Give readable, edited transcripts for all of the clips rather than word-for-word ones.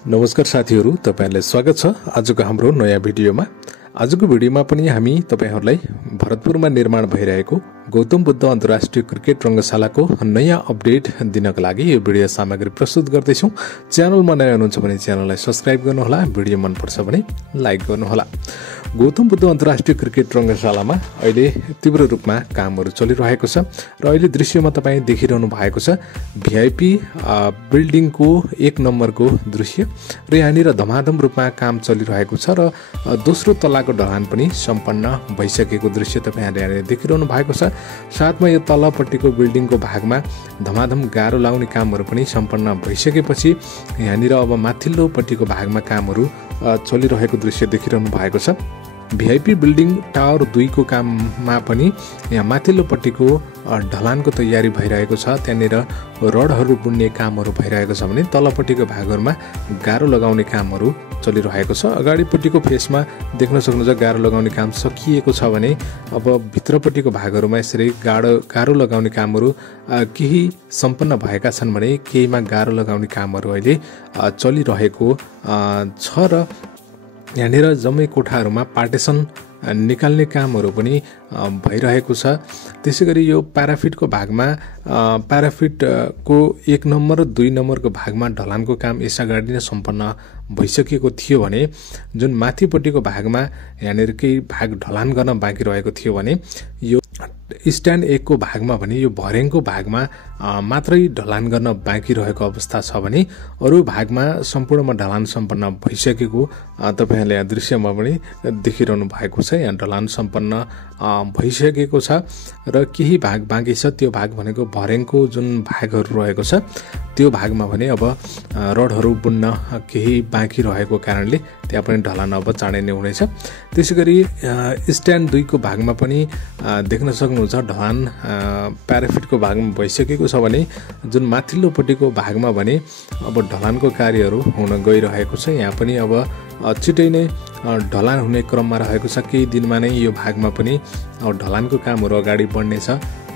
नमस्कार साथीहरु, तपाईहरुलाई स्वागत छ आजको हाम्रो नयाँ भिडियोमा। आजको भिडियोमा पनि हामी तपाईहरुलाई भरतपुरमा निर्माण भइरहेको गौतम बुद्ध अन्तर्राष्ट्रिय क्रिकेट रंगशालाको नयाँ अपडेट दिनको लागि यो भिडियो सामग्री प्रस्तुत गर्दैछौं। च्यानलमा नयाँ हुनुहुन्छ भने च्यानललाई सब्स्क्राइब गर्नुहोला, भिडियो मन पर्छ भने लाइक गर्नुहोला। गौतम बुद्ध अन्तर्राष्ट्रिय क्रिकेट रंगशालामा अहिले तीव्र रूपमा कामहरु चलिरहेको छ र अहिले दृश्यमा तपाई देखिरहनु भएको छ भिआईपी बिल्डिङको 1 नम्बरको दृश्य र यहाँनिर धमाधम रूपमा काम चलिरहेको छ र दोस्रो तलाको ढलान पनि सम्पन्न भइसकेको दृश्य तपाईहरुले यहाँ देखिरहनु भएको छ। साथमा यो तलपट्टिको बिल्डिङको भागमा धमाधम गारो लाउने कामहरु पनि सम्पन्न भइसकेपछि यहाँनिर अब माथिल्लोपट्टिको भागमा कामहरु चलिरहेको दृश्य देखिरहनु भएको छ। भिआईपी बिल्डिङ टावर 2 को काममा पनि यहाँ माथिल्लोपट्टिको ढलानको तयारी भइरहेको छ। त्यहाँनिर रडहरु बुन्ने कामहरु भइरहेको छ भने तलपट्टिको भागहरुमा गारो लगाउने कामहरु चलिरहेको छ। अगाडिपट्टिको फेसमा देख्न सक्नुहुन्छ गारो लगाउने काम सकिएको छ भने अब भित्रपट्टिको भागहरुमा यसरी गारो लगाउने कामहरु केही सम्पन्न भएका छन् भने केहीमा गारो लगाउने कामहरु अहिले चलिरहेको छ र यहाँनिर जम्मै कोठाहरुमा पार्टिसन निकाल्ने कामहरु पनि भइरहेको छ। त्यसैगरी यो प्याराफिटको भागमा प्याराफिटको 1 नम्बर र 2 नम्बरको भागमा ढलानको काम यसअगाडि नै सम्पन्न भइसकेको थियो भने जुन माथिपट्टिको भागमा यहाँनिर केही भाग ढलान गर्न बाँकी रहेको थियो भने यो स्ट्यान्ड 1 को भागमा भने यो भर्याङको भागमा मात्रै ढलान गर्न बाँकी रहेको अवस्था छ भने अरु भागमा सम्पूर्णमा ढलान सम्पन्न भइसकेको तपाईहरुले यहाँ दृश्यमा पनि देखिरहनु भएको छ। यहाँ ढलान सम्पन्न भइसकेको छ र केही भाग बाँकी छ। त्यो भाग भनेको भर्याङको जुन भागहरु रहेको छ त्यो भागमा भने अब रडहरु बुन्न केही बाँकी रहेको कारणले त्यहाँ पनि ढलान अब चाँडै नै हुनेछ। त्यसैगरी स्ट्यान्ड 2 को भागमा पनि देख्न सक्नुहुन्छ ढलान प्याराफिटको भागमा भइसकेको छ भने जुन माथिल्लोपट्टिको भागमा भने अब ढलानको कार्यहरु हुन गइरहेको छ। यहाँ पनि अब छिटै नै ढलान हुने क्रममा रहेको छ। केही दिनमा नै यो भागमा पनि ढलानको कामहरु अगाडि बढ्नेछ।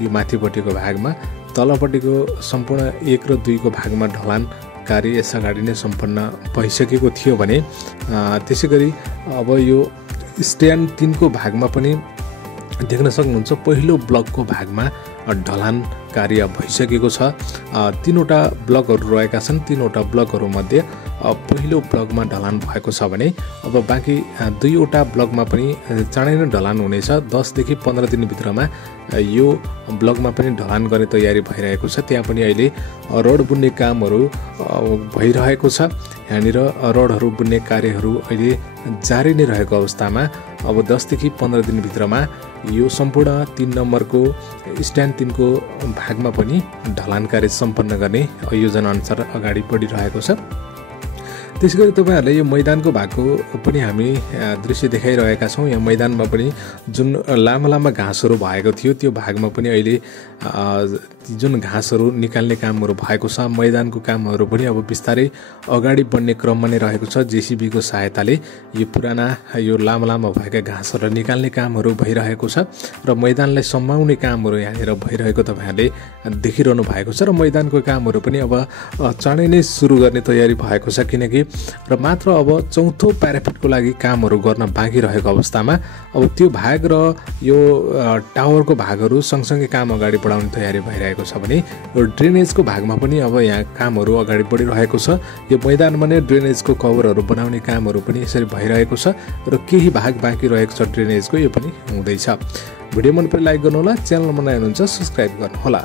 यो माथिपट्टिको भागमा तलपट्टिको सम्पूर्ण 1 र 2 को भागमा ढलान कार्य यसअगाडि नै सम्पन्न भइसकेको थियो भने त्यसैगरी अब यो स्ट्यान्ड 3 को भागमा पनि देख्न सक्नुहुन्छ पहिलो ब्लकको भागमा ढलान कार्य भइसकेको छ। 3 वटा ब्लकहरु रहेका छन्। 3 वटा ब्लकहरु मध्ये पहिलो ब्लकमा ढलान भएको छ भने अब बाँकी 2 वटा ब्लकमा पनि चाँडै नै ढलान हुनेछ। 10 देखि 15 दिन भित्रमा यो ब्लकमा पनि ढलान गर्ने तयारी भइरहेको छ। त्यहाँ पनि अहिले रड बुन्ने कामहरु भइरहेको छ। यहाँनिर रडहरु बुन्ने कार्यहरु अहिले जारी नै रहेको अवस्थामा अब 10 देखि 15 दिन भित्रमा यो सम्पूर्ण 3 नम्बरको स्ट्यान्ड 3 को भागमा पनि ढलान कार्य सम्पन्न गर्ने योजना अनुसार अगाडि बढिरहेको छ। त्यसैगरी तपाईहरुले यो मैदानको भागको पनि हामी दृश्य देखाइरहेका छौं। यहाँ मैदानमा पनि जुन लामा घाँसहरु भएको थियो त्यो भागमा पनि अहिले जुन घाँसहरु निकाल्ने कामहरु भएको छ। मैदानको कामहरु पनि अब बिस्तारै अगाडि बढ्ने क्रममा नै रहेको छ। जेसीबी को सहायताले यो पुराना यो लामा भएका घाँसहरु निकाल्ने कामहरु भइरहेको छ र मैदानलाई सम्माउने कामहरु यहाँनिर भइरहेको तपाईहरुले देखिरहनु भएको छ र मैदानको कामहरु पनि अब चाँडै नै सुरु गर्ने तयारी भएको छ। किनकि र मात्र अब चौथो प्याराफिटको लागि कामहरु गर्न बाँकी रहेको अवस्थामा अब त्यो भाग र यो टावरको भागहरु सँगसँगै काम अगाडि बढाउने तयारी भइरहेको छ भने यो ड्रेनेजको भागमा पनि अब यहाँ कामहरु अगाडि बढिरहेको छ। यो मैदानमा नै ड्रेनेजको कभरहरु बनाउने कामहरु पनि यसरी भइरहेको छ र केही भाग बाँकी रहेको छ ड्रेनेजको, यो पनि हुँदैछ। भिडियो मन परे लाइक गर्नुहोला, च्यानलमा नयाँ हुनुहुन्छ सब्स्क्राइब गर्नुहोला।